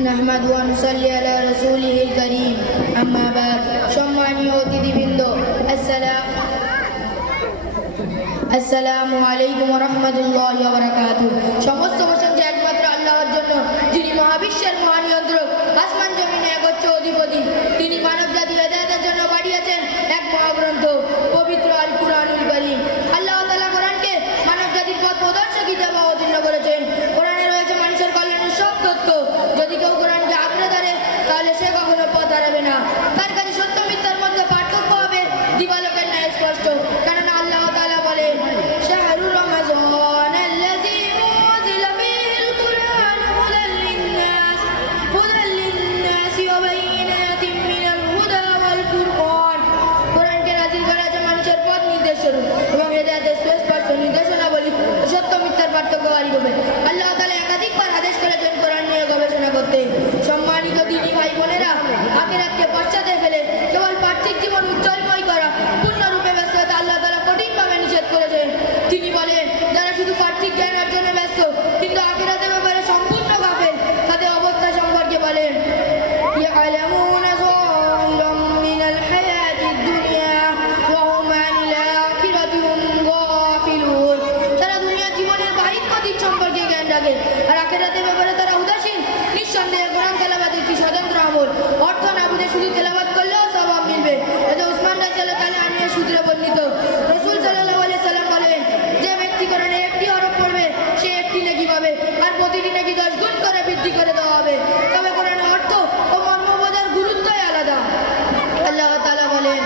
نحمد ونصلي على رسوله الكريم أما بعد সম্মানীয় অতিথিবৃন্দ আসসালামু আলাইকুম ওয়া রাহমাতুল্লাহি ওয়া বারাকাতুহু। সমস্ত প্রশংসা একমাত্র আল্লাহর জন্য, যিনি মহাবিশ্বের মহানিয়ন্ত্রক, আসমান জমিনে একচ্ছ অধিপতি। তিনি মানব জাতি হেদায়েতের জন্য পাঠিয়েছেন এক মহাগ্রন্থ পবিত্র আল কুরআনুল কারীম। আল্লাহ তাআলা কোরআনকে মানব জাতির পথ প্রদর্শক হিসেবে অবতীর্ণ করেছেন। কোরআনে রয়েছে মানুষের কল্যাণের সব তথ্য। যদি কেউ কোরআনকে আঁকড়ে ধরে তাহলে সে কখনো পথ হারাবে না। তার কাছে সত্য মিথ্যার মধ্যে পার্থক্য হবে দিবালোকের ন্যায় স্পষ্ট। কারণ আল্লাহ তাআলা বলেন, শাহরুর রমাযান আল্লাযী উনজিলা ফীহিল কুরআন হুদাল লিন্নাস ওয়া বাইয়িনাতিন মিনাল হুদা ওয়াল ফুরকান। কোরআনকে নাযিল করা হয়েছে মানুষের পথ নির্দেশ স্বরূপ এবং হেদায়েতের সুস্পষ্ট নির্দেশনাবলী সত্য মিথ্যার পার্থক্যকারী রূপে। আল্লাহ তাআলা একাধিকবার আদেশ করেছেন কোরআন নিয়ে গবেষণা করতে। সম্মানিত দিনী ভাই বোনেরা, আখিরাতকে পশ্চাতে ফেলে কেবল পার্থিব জীবন উজ্জ্বলময় করা পূর্ণরূপে ব্যস্ত হতে আল্লাহ তাআলা কঠিনভাবে নিষেধ করেছেন। তিনি বলেন, যারা শুধু পার্থিব জ্ঞান অর্জনে ব্যস্ত কিন্তু আখিরাতের ব্যাপারে সম্পূর্ণ গাফেল, তাদের অবস্থা সম্পর্কে বলেন, ইয়ালামুনা যাহিরাম মিনাল হায়াতিদ দুনিয়া ওয়া হুম আনিল আখিরাতি হুম গাফিলুন। তারা দুনিয়ার জীবনের বাহিক দিক সম্পর্কে জ্ঞান রাখে আর আখিরাতের ব্যাপারে তারা উদাসীন। নিঃসন্দেহে কোরআন তেলাওয়াত একটি স্বতন্ত্র আমল। অর্থ না বুঝে শুধু তেলাওয়াত করলেও সওয়াব মিলবে। এটা উসমান রাদিয়াল্লাহু তাআলা আনহুর সূত্রে বর্ণিত। রাসূল সাল্লাল্লাহু আলাইহি সাল্লাম বলেন, যে ব্যক্তি কোরআনের একটি হরফ পড়বে সে একটি নেকি পাবে আর প্রতিটি নেকি 10 গুণ করে বৃদ্ধি করে দেওয়া হবে। তবে কোরআনের অর্থ ও মর্ম বোঝার গুরুত্বই আলাদা। আল্লাহ তাআলা বলেন,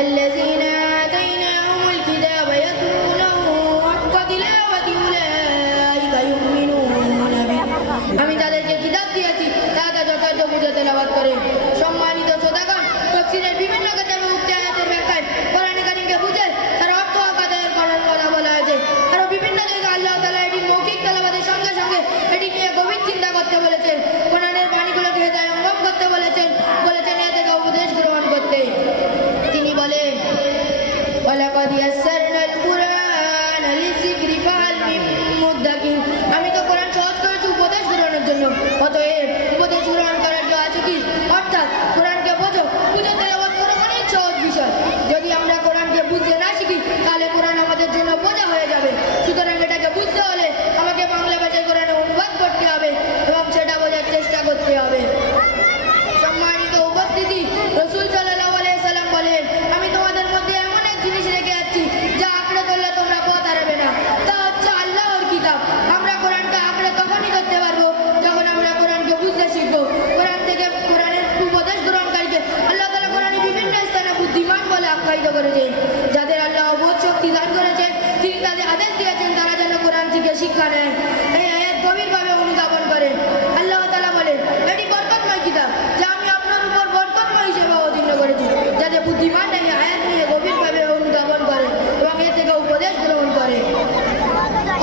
আল্লাযীনা আতাইনাহুমুল কিতাবা ইয়াতলুনাহু হাক্কা তিলাওয়াতি উলাইকা ইউমিনুনা বিহি। আমি তাদেরকে কিতাব দিয়েছি, তারা যথাযথ বুঝে তেলাওয়াত করে। সম্মানিত শ্রোতাগণ, তাফসীরের বিভিন্ন কিতাবে উক্ত আয়াতের ব্যাখ্যায় কোরআন কারীমকে বুঝে তার অর্থ আকাদের করার কথা বলা হয়েছে। আরো বিভিন্ন জায়গায় আল্লাহ তাআলা এটি মৌখিক তেলাওয়াতের সঙ্গে সঙ্গে এটি নিয়ে গভীর চিন্তা করতে বলেছেন। কোরআনের বাণীগুলোকে হৃদয়ঙ্গম করতে বলেছেন এ থেকে উপদেশ গ্রহণ করতে। তিনি বলেন, ওয়ালাকাদ ইয়াসসারনাল কুরআনা লিযিকরি ফাহাল মিন মুদ্দাকির। আমি তো কোরআন সহজ করেছি উপদেশ গ্রহণের জন্য, অতএব উপদেশ গ্রহণ করার জন্য আছে কি? অর্থাৎ কোরআনকে বোঝো, বুঝে তেলাওয়াত করো, অনেক সহজ বিষয়। যদি আমরা কোরআনকে বুঝতে না শিখি তাহলে কোরআন আমাদের জন্য বোঝা হয়ে যাবে। সুতরাং এটাকে বুঝতে হলে আমাকে বাংলা ভাষায় কোরআনে অনুবাদ করতে হবে এবং সেটা বোঝার চেষ্টা করতে হবে। সম্মানিত উপস্থিতি, রাসূল সাল্লাল্লাহু আলাইহি সাল্লাম বলেন, আমি তোমাদের মধ্যে এমন এক জিনিস রেখে যাচ্ছি যা আঁকড়ে ধরলে তোমরা পথ হারাবে না। তা হচ্ছে আল্লাহর কিতাব। আমরা কোরআনকে আঁকড়ে তখনই ধরতে পারবো যখন আমরা কোরআনকে বুঝতে শিখবো। কোরআন থেকে কোরআনের উপদেশ গ্রহণকারীকে আল্লাহ তাআলা কোরআনের বিভিন্ন স্থানে বুদ্ধিমান বলে আখ্যায়িত করেছেন। যাদের আল্লাহ বোধ শক্তি দান করেছেন, তিনি তাদের আদেশ দিয়েছেন তারা যেন কোরআন থেকে শিক্ষা নেয়, এই আয়াত গভীরভাবে অনুধাবন করেন। আল্লাহ তাআলা বলেন, এটি বরকতময় কিতাব যা আমি আপনার উপর বরকতময় হিসেবে অবতীর্ণ করেছি, যাতে বুদ্ধিমান এই আয়াত নিয়ে গভীরভাবে অনুধাবন করে এবং এর থেকে উপদেশ গ্রহণ করে।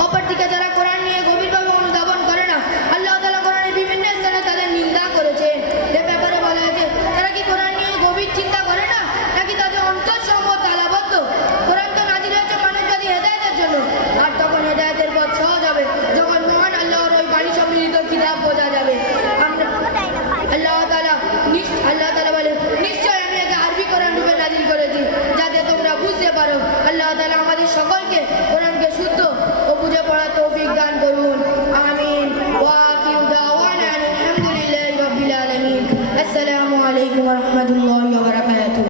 অপরদিকে যারা কোরআন নিয়ে গভীরভাবে অনুধাবন করে না, আল্লাহ তাআলা কোরআনের বিভিন্ন স্থানে তাদের নিন্দা করেছেন। এ ব্যাপারে বলা হয়েছে, তারা কি কোরআন নিয়ে গভীর চিন্তা করে না, নাকি তাদের অন্তরসমূহ তালাবদ্ধ? কোরআন তো নাযিল হয়েছে মানব জাতির হেদায়েতের জন্য, আর তখন হেদায়েতের পথ সহজ হবে যখন মহান আল্লাহর ওই বাণী সম্মিলিত কিতাব বোঝা যাবে। আল্লাহ তাআলা বলেন, নিশ্চয় আমি একে আরবি কোরআন রূপে নাযিল করেছি যাতে তোমরা বুঝতে পারো। আল্লাহ তাআলা আমাদের সকলকে কোরআনকে শুদ্ধ ও বুঝে পড়ার তৌফিক দান করুন। আমিন। ওয়া আখিরু দাওয়ানা আলহামদুলিল্লাহি রাব্বিল আলামিন। আসসালামু আলাইকুম ওয়া রাহমাতুল্লাহি ওয়া বারাকাতুহু।